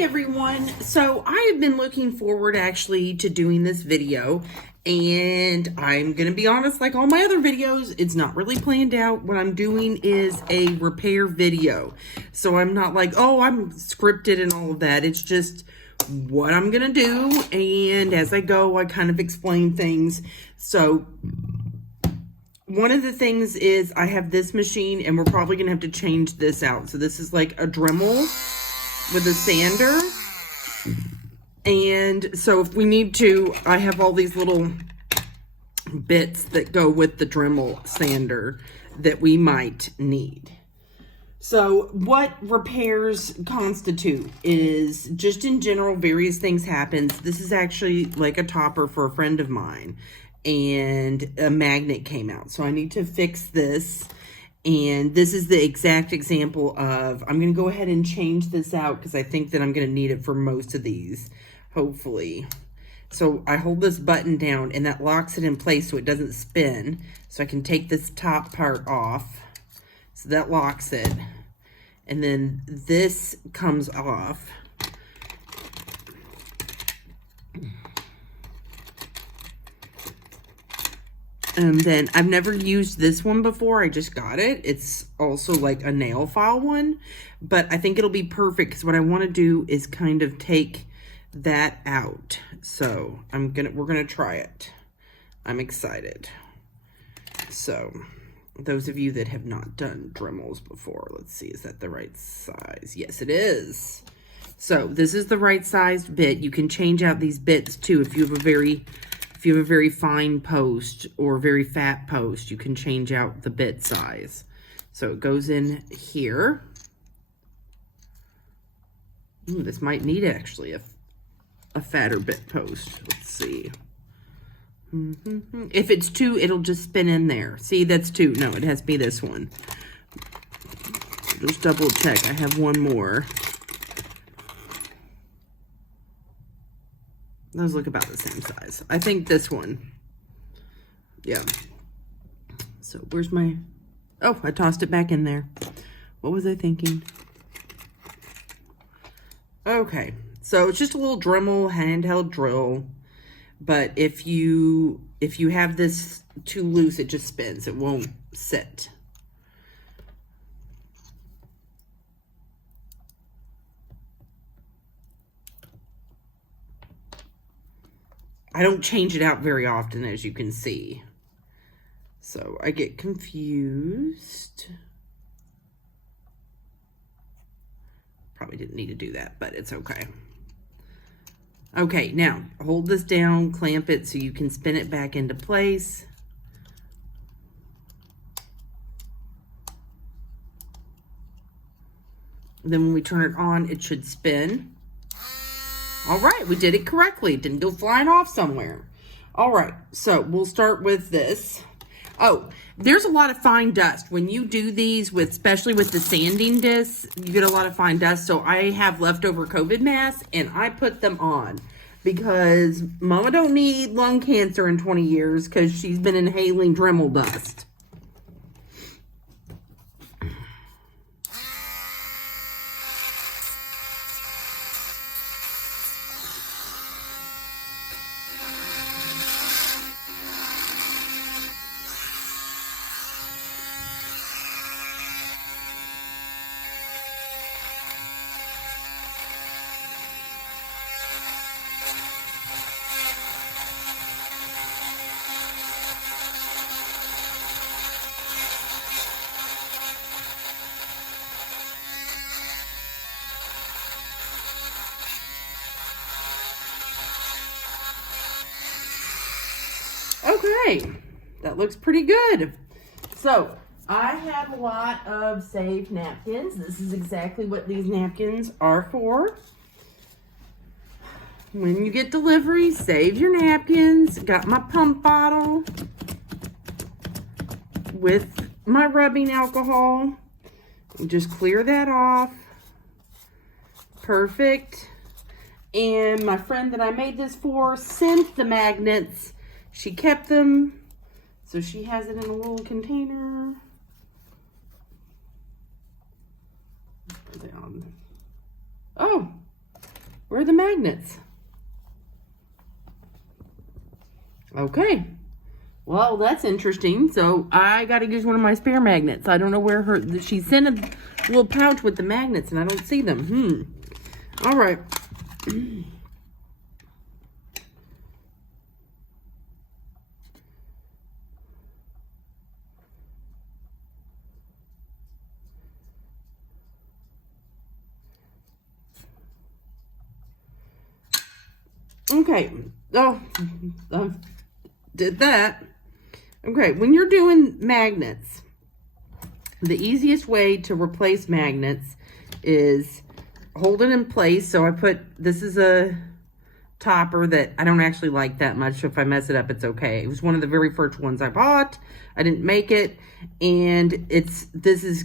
Hi everyone. So I have been looking forward actually to doing this video, and I'm gonna be honest, like all my other videos, it's not really planned out. What I'm doing is a repair video. So I'm not like, oh, I'm scripted and all of that. It's just what I'm gonna do, and as I go, I kind of explain things. So one of the things is I have this machine, and we're probably gonna have to change this out. So this is like a Dremel with a sander. And so if we need to, I have all these little bits that go with the Dremel sander that we might need. So what repairs constitute is just in general, various things happens. This is actually like a topper for a friend of mine, and a magnet came out. So I need to fix this. And this is the exact example of, I'm going to go ahead and change this out because I think that I'm going to need it for most of these, hopefully. So I hold this button down and that locks it in place so it doesn't spin. So I can take this top part off. So that locks it. And then this comes off. And then I've never used this one before. I just got it. It's also like a nail file one, but I think it'll be perfect because what I want to do is kind of take that out. So we're gonna try it. I'm excited. So those of you that have not done Dremels before, let's see, is that the right size? Yes, it is. So this is the right sized bit. You can change out these bits too if you have a very fine post or very fat post, you can change out the bit size. So it goes in here. Ooh, this might need actually a fatter bit post. Let's see. If it's two, it'll just spin in there. See, that's two. No, it has to be this one. Just double check. I have one more. Those look about the same size. I think this one. Yeah. So where's my... Oh, I tossed it back in there. What was I thinking? Okay. So it's just a little Dremel handheld drill. But if you have this too loose, it just spins. It won't sit. I don't change it out very often, as you can see. So I get confused. Probably didn't need to do that, but it's okay. Okay, now hold this down, clamp it so you can spin it back into place. Then when we turn it on, it should spin. All right, we did it correctly. It didn't go flying off somewhere. All right, so we'll start with this. Oh, there's a lot of fine dust. When you do these, especially with the sanding discs, you get a lot of fine dust. So I have leftover COVID masks, and I put them on because Mama don't need lung cancer in 20 years because she's been inhaling Dremel dust. Okay, that looks pretty good. So I have a lot of saved napkins. This is exactly what these napkins are for. When you get delivery, save your napkins. Got my pump bottle with my rubbing alcohol. Just clear that off. Perfect. And my friend that I made this for sent the magnets. She kept them, so she has it in a little container. Oh, Where are the magnets? Okay. Well, that's interesting. So I got to use one of my spare magnets. I don't know where she sent a little pouch with the magnets and I don't see them. All right. Okay. Oh, I did that. Okay, when you're doing magnets, the easiest way to replace magnets is hold it in place. So this is a topper that I don't actually like that much. So if I mess it up, it's okay. It was one of the very first ones I bought. I didn't make it. And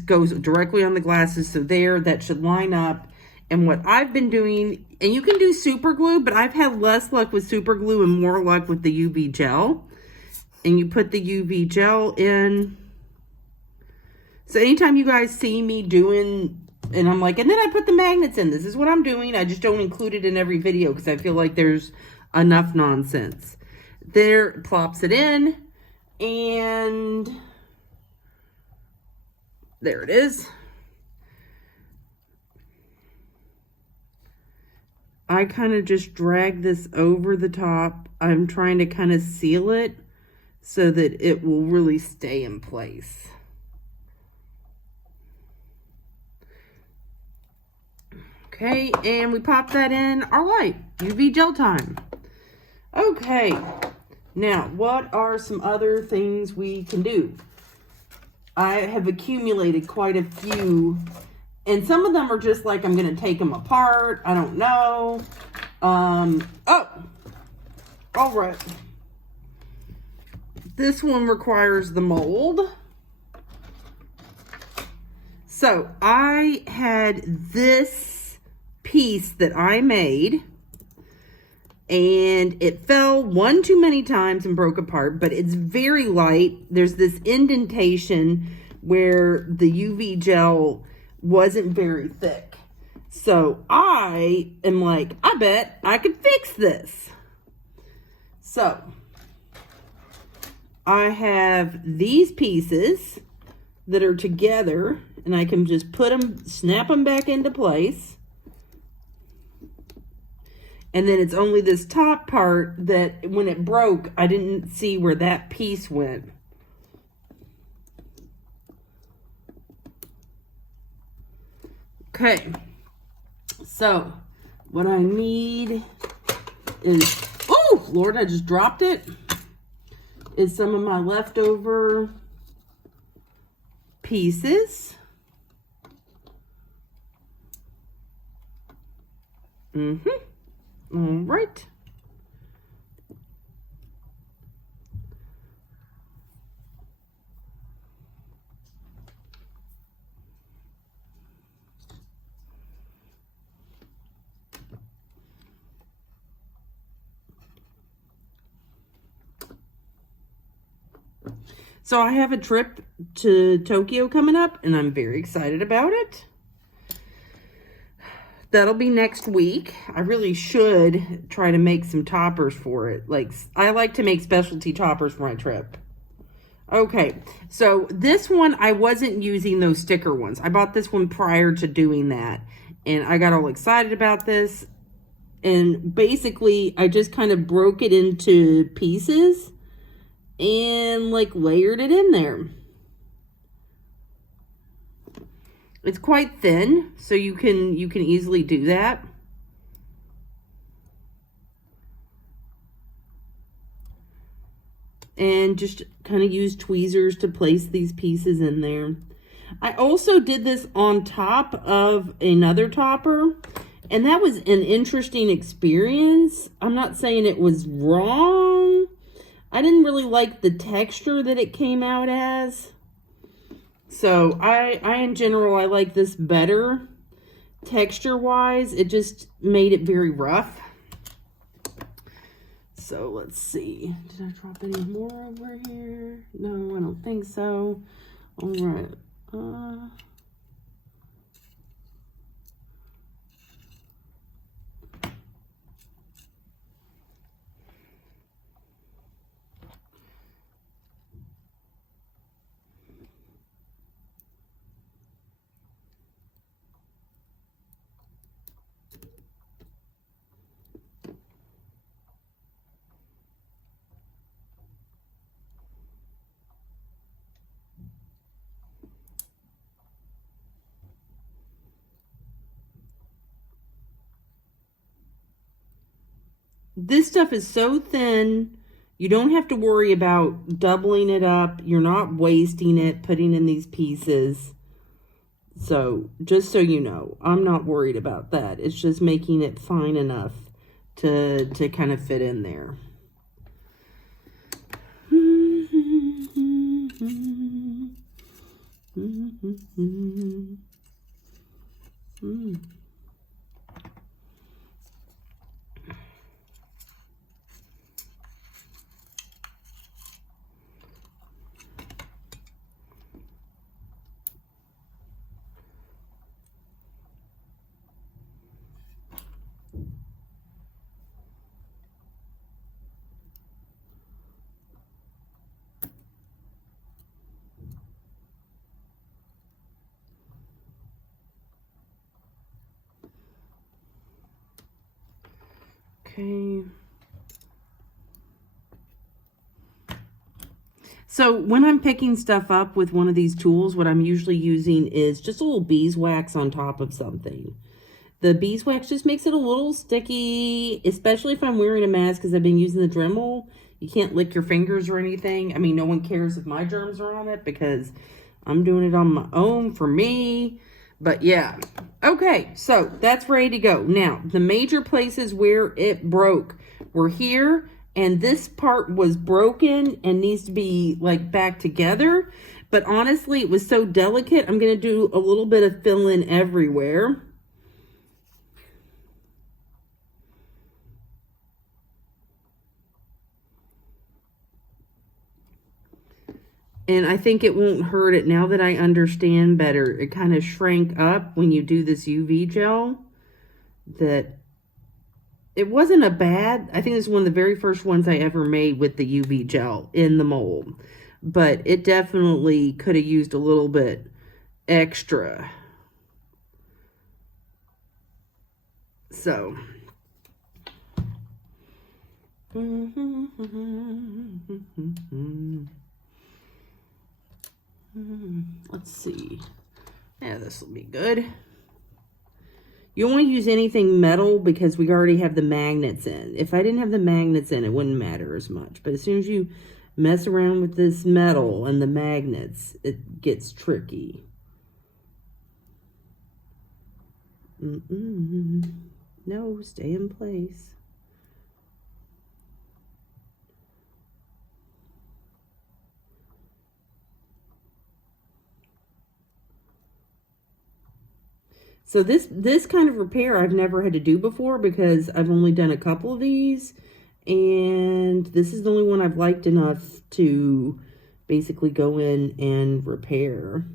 goes directly on the glasses. So that should line up. And what I've been doing, and you can do super glue, but I've had less luck with super glue and more luck with the UV gel. And you put the UV gel in. So anytime you guys see me doing, and I'm like, and then I put the magnets in. This is what I'm doing. I just don't include it in every video because I feel like there's enough nonsense. There, plops it in. And there it is. I kind of just drag this over the top. I'm trying to kind of seal it so that it will really stay in place. Okay, and we pop that in our light. UV gel time. Okay, now what are some other things we can do? I have accumulated quite a few. And some of them are just like, I'm going to take them apart. I don't know. Oh, all right. This one requires the mold. So I had this piece that I made and it fell one too many times and broke apart, but it's very light. There's this indentation where the UV gel wasn't very thick. So I am like, I bet I could fix this. So I have these pieces that are together and I can just snap them back into place. And then it's only this top part that when it broke, I didn't see where that piece went. Okay, so what I need is, oh, Lord, I just dropped it, is some of my leftover pieces. All right. So I have a trip to Tokyo coming up, and I'm very excited about it. That'll be next week. I really should try to make some toppers for it. Like, I like to make specialty toppers for my trip. Okay, so this one, I wasn't using those sticker ones. I bought this one prior to doing that, and I got all excited about this. And basically, I just kind of broke it into pieces and like layered it in there. It's quite thin, so you can easily do that. And just kind of use tweezers to place these pieces in there. I also did this on top of another topper, and that was an interesting experience. I'm not saying it was wrong. I didn't really like the texture that it came out as. So I in general, I like this better texture-wise. It just made it very rough. So let's see. Did I drop any more over here? No, I don't think so. All right. this stuff is so thin, you don't have to worry about doubling it up. You're not wasting it, putting in these pieces. So, just so you know, I'm not worried about that. It's just making it fine enough to kind of fit in there. Okay. So when I'm picking stuff up with one of these tools, what I'm usually using is just a little beeswax on top of something. The beeswax just makes it a little sticky, especially if I'm wearing a mask because I've been using the Dremel. You can't lick your fingers or anything. I mean, no one cares if my germs are on it because I'm doing it on my own for me. But yeah. Okay, so that's ready to go. Now, the major places where it broke were here, and this part was broken and needs to be like back together. But honestly, it was so delicate, I'm going to do a little bit of fill-in everywhere. And I think it won't hurt it now that I understand better. It kind of shrank up when you do this UV gel. That it wasn't a bad, I think this is one of the very first ones I ever made with the UV gel in the mold. But it definitely could have used a little bit extra. So. Let's see. Yeah, this will be good. You don't want to use anything metal because we already have the magnets in. If I didn't have the magnets in, it wouldn't matter as much. But as soon as you mess around with this metal and the magnets, it gets tricky. No, stay in place. So this kind of repair I've never had to do before because I've only done a couple of these, and this is the only one I've liked enough to basically go in and repair.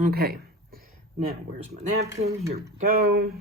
Okay, now where's my napkin? Here we go.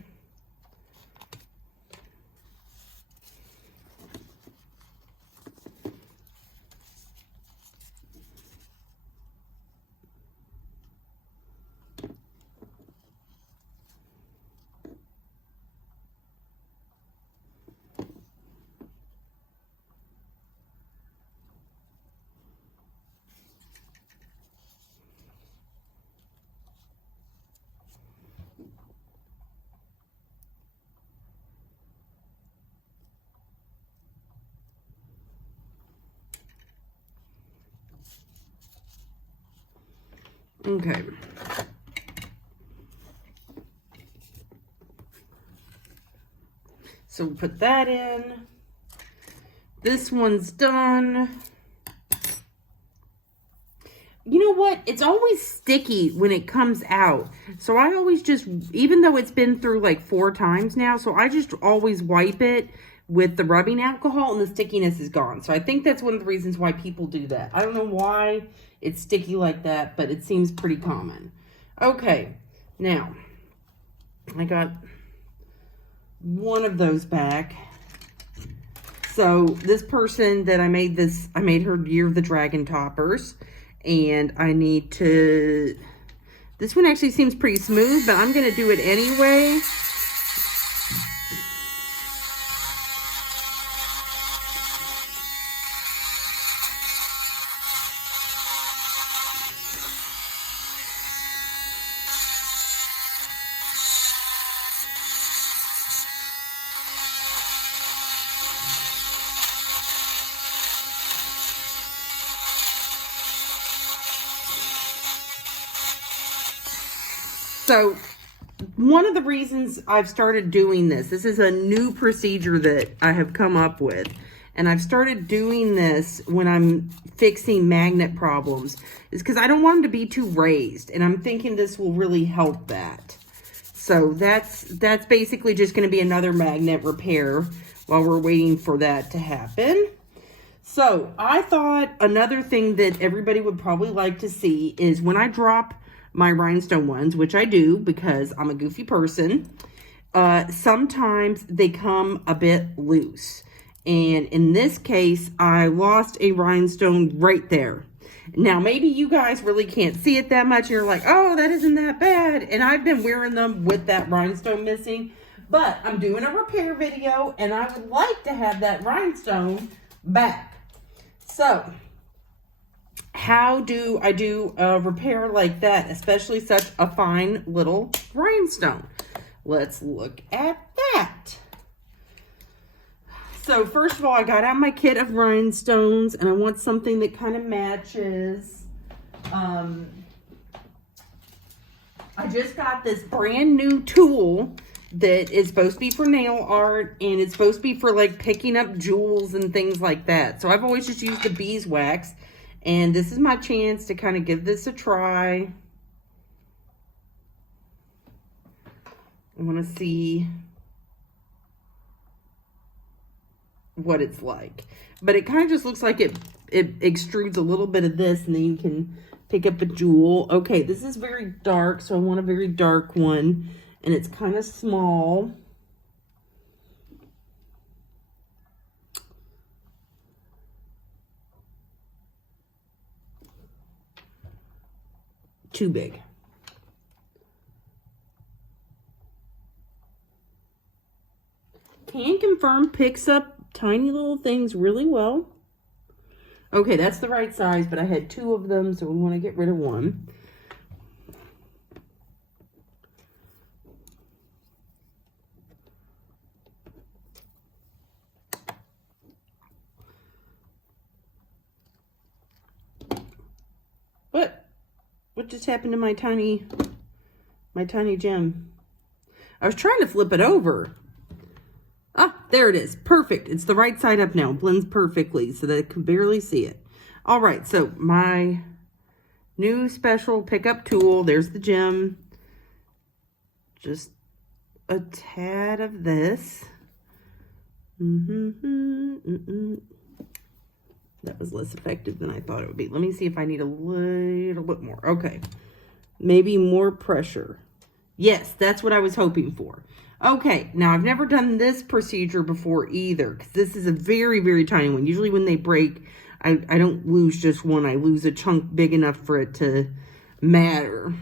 Okay. So we'll put that in. This one's done. You know what? It's always sticky when it comes out. So I always just, even though it's been through like 4 times now, so I just always wipe it with the rubbing alcohol and the stickiness is gone. So I think that's one of the reasons why people do that. I don't know why it's sticky like that, but it seems pretty common. Okay, now I got one of those back. So this person that I made her Year of the Dragon toppers, and I need to, this one actually seems pretty smooth, but I'm going to do it anyway. So one of the reasons I've started doing this is a new procedure that I have come up with. And I've started doing this when I'm fixing magnet problems, is because I don't want them to be too raised. And I'm thinking this will really help that. So that's basically just going to be another magnet repair while we're waiting for that to happen. So I thought another thing that everybody would probably like to see is when I drop my rhinestone ones, which I do because I'm a goofy person, sometimes they come a bit loose. And in this case, I lost a rhinestone right there. Now, maybe you guys really can't see it that much. You're like, oh, that isn't that bad. And I've been wearing them with that rhinestone missing. But I'm doing a repair video, and I would like to have that rhinestone back. So, how do I do a repair like that, especially such a fine little rhinestone? Let's look at that. So first of all, I got out my kit of rhinestones, and I want something that kind of matches. I just got this brand new tool that is supposed to be for nail art, and it's supposed to be for like picking up jewels and things like that. So I've always just used the beeswax, and this is my chance to kind of give this a try. I want to see what it's like, but it kind of just looks like it extrudes a little bit of this, and then you can pick up a jewel. Okay, this is very dark, so I want a very dark one, and it's kind of small. Too big. Can confirm picks up tiny little things really well. Okay, that's the right size, but I had 2 of them, so we want to get rid of one. What just happened to my tiny gem? I was trying to flip it over. Ah, there it is. Perfect. It's the right side up now. Blends perfectly so that I can barely see it. All right, so my new special pickup tool. There's the gem. Just a tad of this. That was less effective than I thought it would be. Let me see if I need a little bit more. Okay. Maybe more pressure. Yes, that's what I was hoping for. Okay, now I've never done this procedure before either, because this is a very, very tiny one. Usually when they break, I don't lose just one. I lose a chunk big enough for it to matter.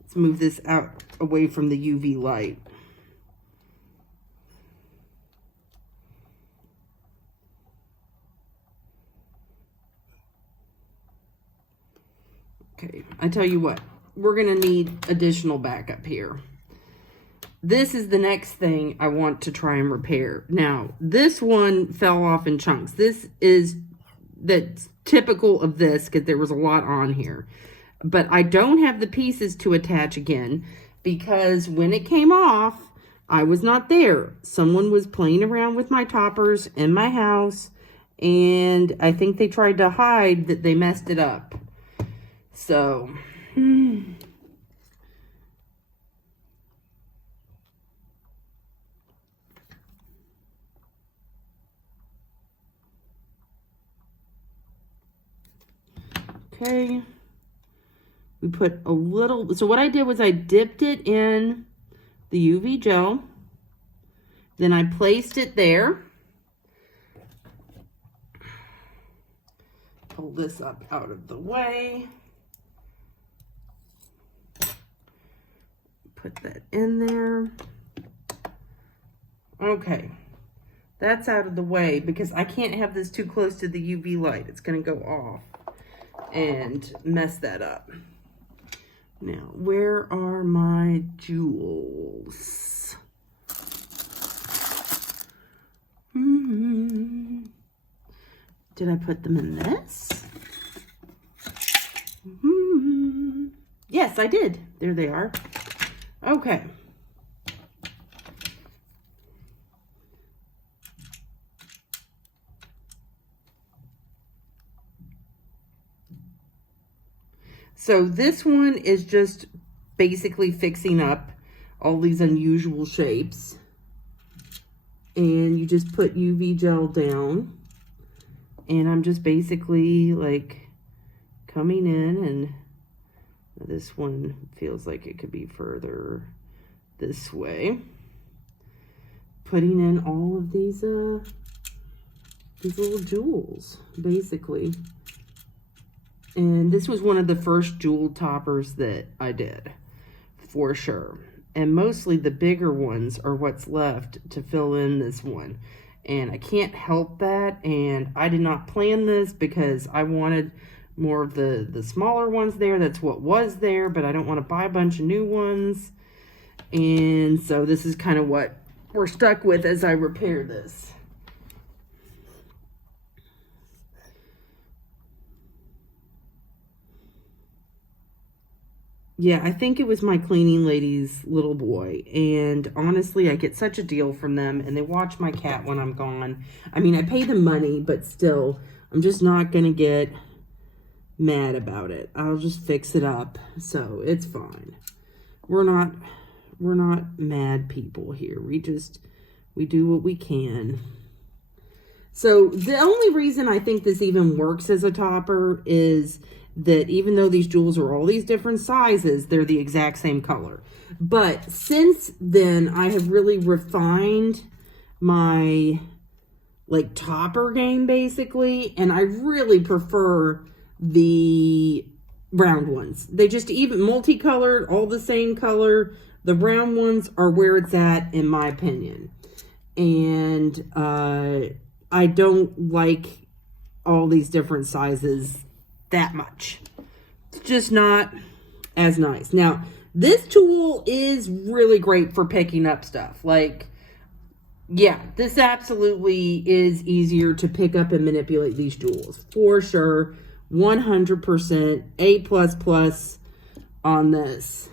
Let's move this out away from the UV light. Okay, I tell you what, we're going to need additional backup here. This is the next thing I want to try and repair. Now, this one fell off in chunks. That's typical of this because there was a lot on here. But I don't have the pieces to attach again because when it came off, I was not there. Someone was playing around with my toppers in my house, and I think they tried to hide that they messed it up. So, okay, we put a little, so what I did was I dipped it in the UV gel, then I placed it there, pull this up out of the way, put that in there. Okay, that's out of the way because I can't have this too close to the UV light. It's going to go off and mess that up. Now, where are my jewels? Did I put them in this? Yes, I did. There they are. Okay. So this one is just basically fixing up all these unusual shapes. And you just put UV gel down. And I'm just basically like coming in, and this one feels like it could be further this way. Putting in all of these little jewels, basically. And this was one of the first jewel toppers that I did, for sure. And mostly the bigger ones are what's left to fill in this one. And I can't help that. And I did not plan this because I wanted more of the smaller ones there. That's what was there, but I don't want to buy a bunch of new ones. And so this is kind of what we're stuck with as I repair this. Yeah, I think it was my cleaning lady's little boy. And honestly, I get such a deal from them. And they watch my cat when I'm gone. I mean, I pay them money, but still, I'm just not going to get mad about it. I'll just fix it up. So it's fine. We're not mad people here. We do what we can. So the only reason I think this even works as a topper is that even though these jewels are all these different sizes, they're the exact same color. But since then, I have really refined my like topper game basically, and I really prefer the round ones. They just even multicolored, all the same color. The round ones are where it's at in my opinion. And I don't like all these different sizes that much. It's just not as nice. Now, this tool is really great for picking up stuff. Like, yeah, this absolutely is easier to pick up and manipulate these jewels. For sure. 100% A++ on this.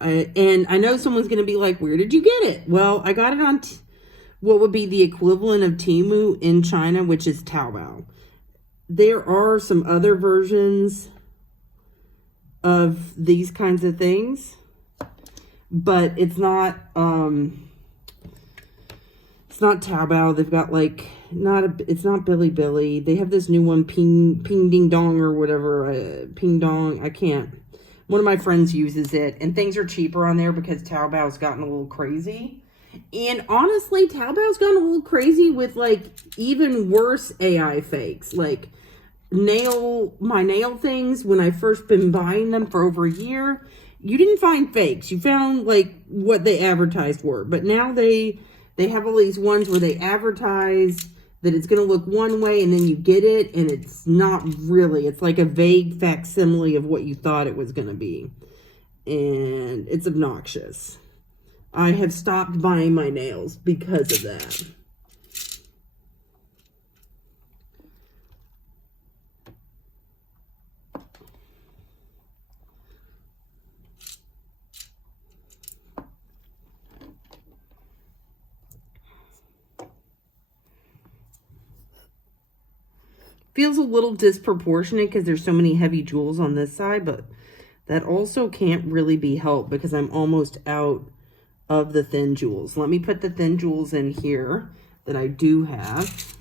And I know someone's going to be like, where did you get it? Well, I got it on what would be the equivalent of Temu in China, which is Taobao. There are some other versions of these kinds of things, but it's not Taobao. They've got like, it's not Bilibili. They have this new one, Ping Ding Dong or whatever, Ping Dong. One of my friends uses it, and things are cheaper on there because Taobao's gotten a little crazy. And honestly, Taobao's gotten a little crazy with like even worse AI fakes. Like my nail things, when I first been buying them for over a year, you didn't find fakes. You found like what they advertised were. But now they have all these ones where they advertise that it's going to look one way, and then you get it, and it's not really. It's like a vague facsimile of what you thought it was going to be. And it's obnoxious. I have stopped buying my nails because of that. Feels a little disproportionate because there's so many heavy jewels on this side, but that also can't really be helped because I'm almost out of the thin jewels. Let me put the thin jewels in here that I do have.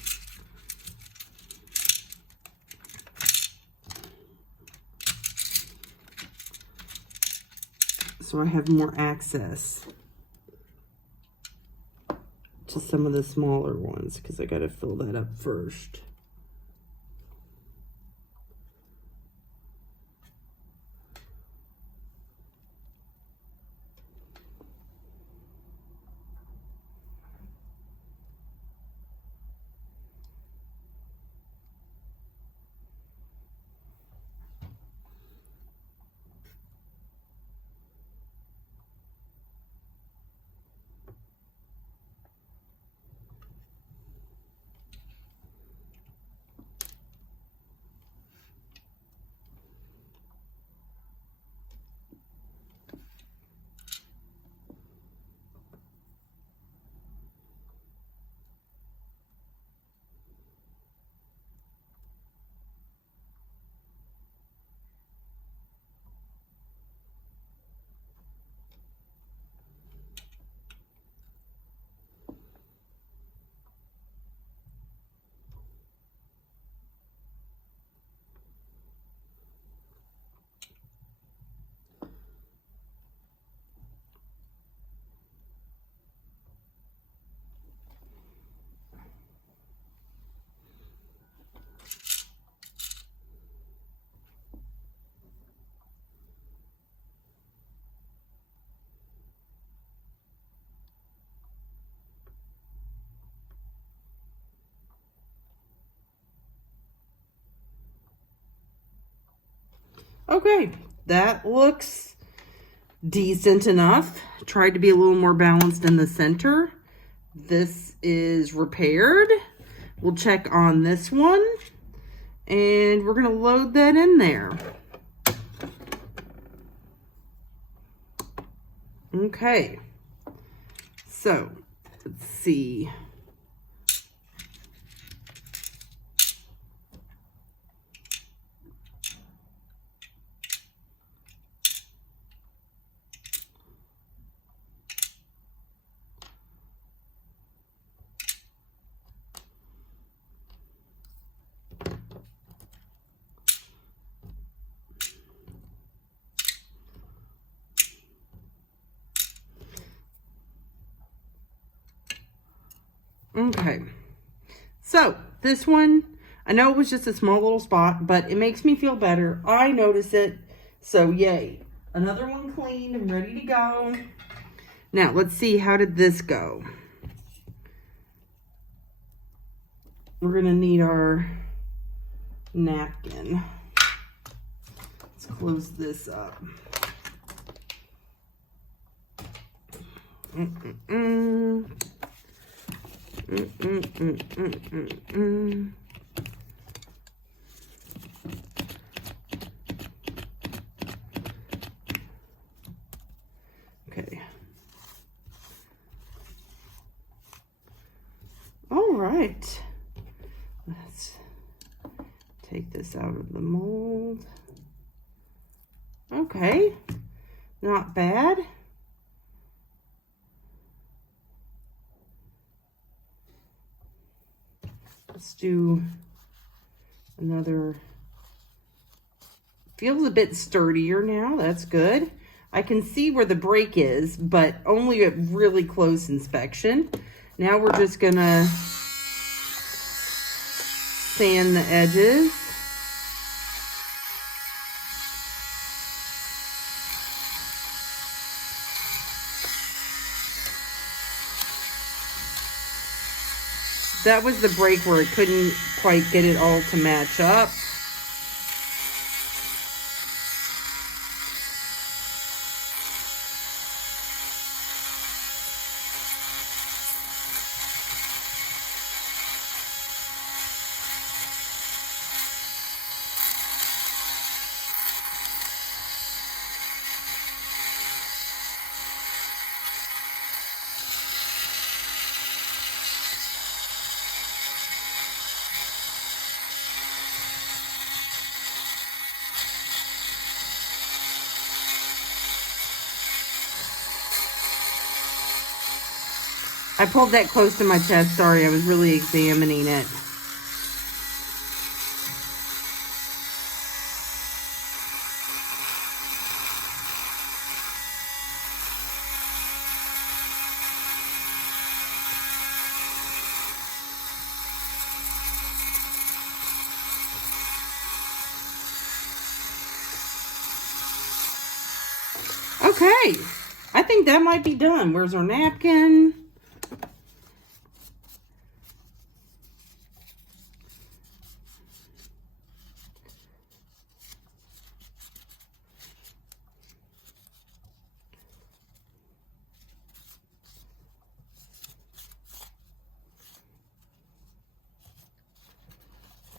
So I have more access to some of the smaller ones because I got to fill that up first. Okay, that looks decent enough. Tried to be a little more balanced in the center. This is repaired. We'll check on this one. And we're going to load that in there. Okay. So, let's see. Okay, so this one, I know it was just a small little spot, but it makes me feel better. I notice it, so yay. Another one clean and ready to go. Now, let's see, how did this go? We're gonna need our napkin. Let's close this up. Okay. All right. Let's take this out of the mold. Okay. Not bad. Let's do another. Feels a bit sturdier now. That's good. I can see where the break is, but only at really close inspection. Now we're just gonna sand the edges. That was the break where it couldn't quite get it all to match up. I pulled that close to my chest. Sorry, I was really examining it. Okay, I think that might be done. Where's our napkin?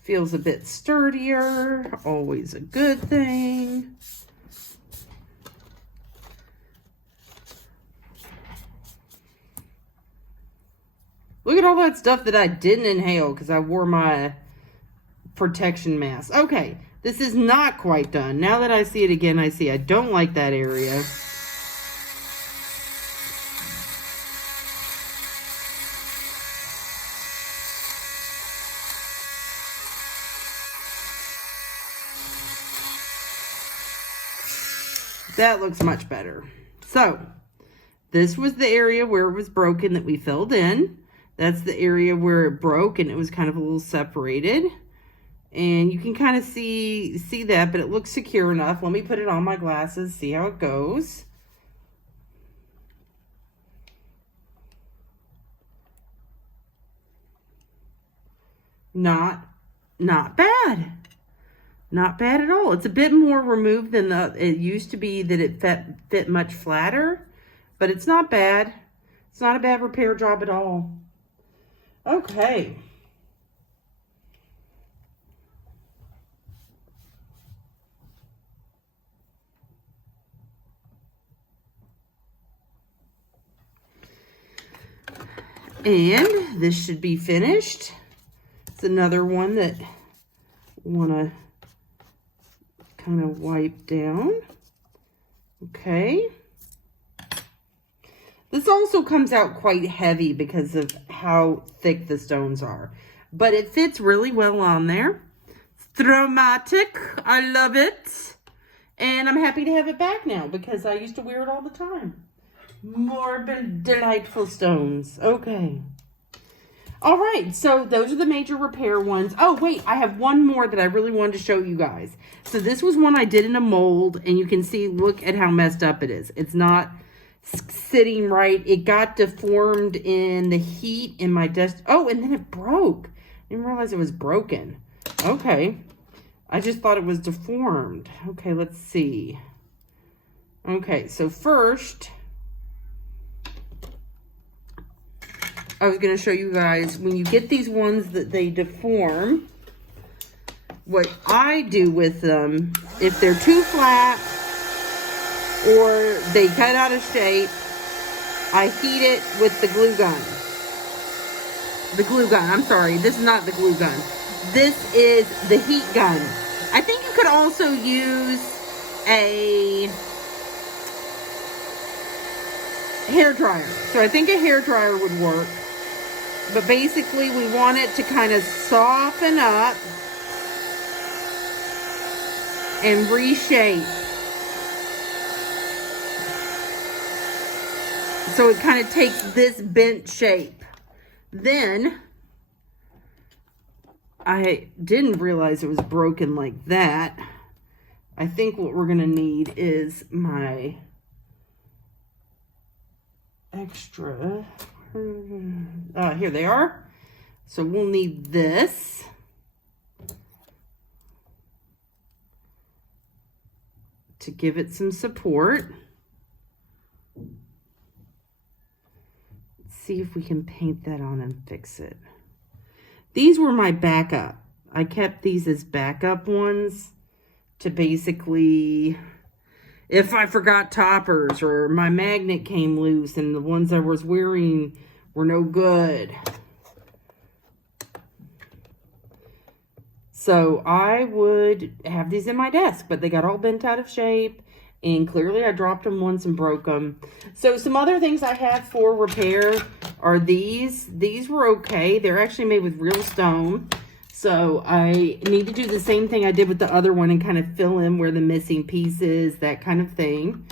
Feels a bit sturdier, always a good thing. Look at all that stuff that I didn't inhale because I wore my protection mask. Okay, this is not quite done. Now that I see it again, I see I don't like that area. That looks much better. So, this was the area where it was broken that we filled in. That's the area where it broke and it was kind of a little separated. And you can kind of see that, but it looks secure enough. Let me put it on my glasses, see how it goes. Not bad. Not bad at all. It's a bit more removed than it used to be, that it fit much flatter, but it's not bad. It's not a bad repair job at all. Okay. And this should be finished. It's another one that I want to kind of wipe down. Okay. This also comes out quite heavy because of how thick the stones are, but it fits really well on there. It's dramatic. I love it. And I'm happy to have it back now because I used to wear it all the time. More delightful stones. Okay. All right, so those are the major repair ones. Oh, wait, I have one more that I really wanted to show you guys. So this was one I did in a mold, and you can see, look at how messed up it is. It's not sitting right. It got deformed in the heat in my desk. Oh, and then it broke. I didn't realize it was broken. Okay. I just thought it was deformed. Okay, let's see. Okay, so first, I was going to show you guys, when you get these ones that they deform, what I do with them, if they're too flat or they cut out of shape, I heat it with the glue gun. The glue gun, I'm sorry, this is not the glue gun. This is the heat gun. I think you could also use a hair dryer. So I think a hair dryer would work. But basically, we want it to kind of soften up and reshape. So it kind of takes this bent shape. Then, I didn't realize it was broken like that. I think what we're going to need is my extra... here they are. So we'll need this. To give it some support. Let's see if we can paint that on and fix it. These were my backup. I kept these as backup ones to basically, if I forgot toppers or my magnet came loose and the ones I was wearing were no good. So I would have these in my desk, but they got all bent out of shape, and clearly I dropped them once and broke them. So some other things I have for repair are these. These were okay. They're actually made with real stone. So I need to do the same thing I did with the other one and kind of fill in where the missing piece is, that kind of thing.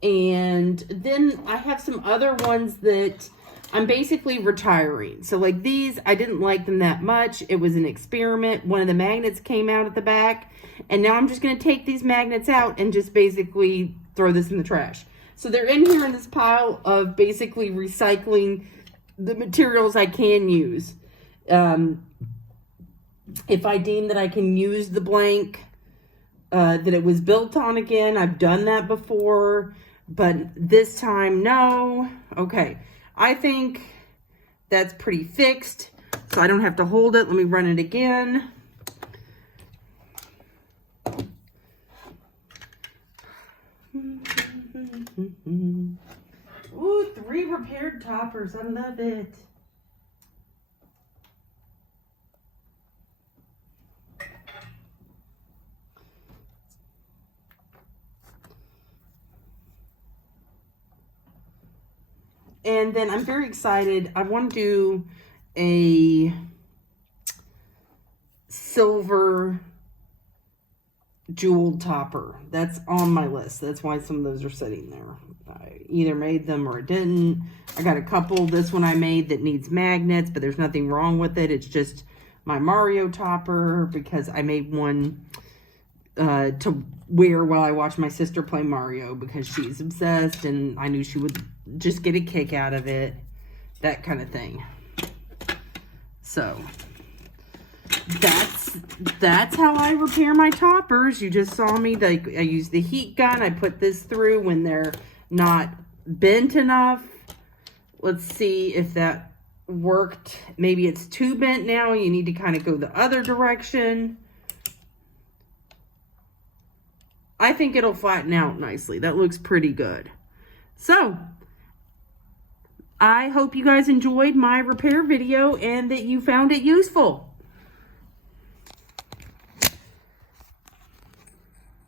And then I have some other ones that I'm basically retiring. So like these, I didn't like them that much. It was an experiment. One of the magnets came out at the back. And now I'm just going to take these magnets out and just basically throw this in the trash. So they're in here in this pile of basically recycling the materials I can use. If I deem that I can use the blank that it was built on again, I've done that before. But this time, no. Okay. I think that's pretty fixed, so I don't have to hold it. Let me run it again. Ooh, 3 repaired toppers. I love it. And then I'm very excited. I want to do a silver jeweled topper. That's on my list. That's why some of those are sitting there. I either made them or I didn't. I got a couple. This one I made that needs magnets, but there's nothing wrong with it. It's just my Mario topper because I made one to wear while I watched my sister play Mario because she's obsessed and I knew she would just get a kick out of it, that kind of thing. So that's how I repair my toppers. You just saw me, like, I use the heat gun. I put this through when they're not bent enough. Let's see if that worked. Maybe it's too bent now. You need to kind of go the other direction. I think it'll flatten out nicely. That looks pretty good. So, I hope you guys enjoyed my repair video and that you found it useful.